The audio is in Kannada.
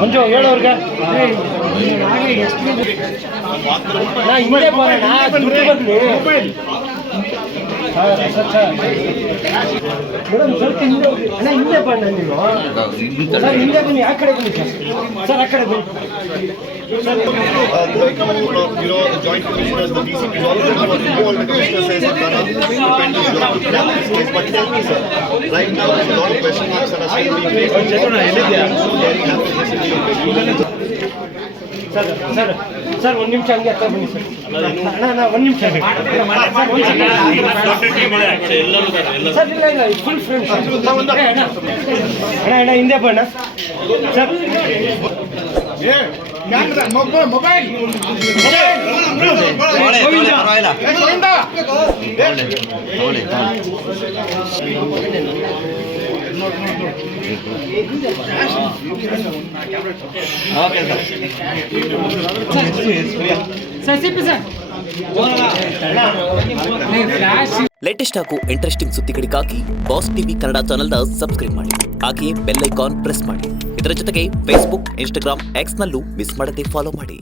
ಮುಂಚೆ ಹೇಳೋರ್ಗೆ ನಾ ಹಿಂದೆ ಬರೋಣ ದುಡ್ಡು ಬರಲಿ ಮೇಡಮ್ ಸ್ವಲ್ಪ ಹಿಂದೆ ಅಣ್ಣ ಹಿಂದೆ ಬಣ್ಣ ನೀವು ಸರ್ ಹಿಂದೆ ಬನ್ನಿ ಆ ಕಡೆ ಬನ್ನಿ ಸರ್ ಆ ಕಡೆ ಬನ್ನಿ the joint commissioners, the VCP, all of them are working all the commissioner says that Dana independent job to plan this case. But tell me, sir, right now there's a lot of question marks that are still being raised. Very happy sir ಒಂದು ನಿಮಿಷ ಹಂಗೆ ಹತ್ರ ಬನ್ನಿ ಸರ್ ಅಣ್ಣ ಒಂದು ನಿಮಿಷ ಸರ್ ಇಲ್ಲ ಇಲ್ಲ ಫುಲ್ ಫ್ರೆಂಡ್ಸ್ ಅಣ್ಣ ಹಿಂದೆ ಬಣ್ಣ ಸರ್ ಮೊಬೈಲ್ ಲೇಟೆಸ್ಟ್ ಹಾಗೂ ಇಂಟ್ರೆಸ್ಟಿಂಗ್ ಸುದ್ದಿಗಳಿಗಾಗಿ ಬಾಸ್ ಟಿವಿ ಕನ್ನಡ ಚಾನೆಲ್ನ ಸಬ್ಸ್ಕ್ರೈಬ್ ಮಾಡಿ. ಹಾಗೆಯೇ ಬೆಲ್ ಐಕಾನ್ ಪ್ರೆಸ್ ಮಾಡಿ. ಇದರ ಜೊತೆಗೆ ಫೇಸ್ಬುಕ್, ಇನ್ಸ್ಟಾಗ್ರಾಮ್, ಎಕ್ಸ್ ನಲ್ಲೂ ಮಿಸ್ ಮಾಡದೆ ಫಾಲೋ ಮಾಡಿ.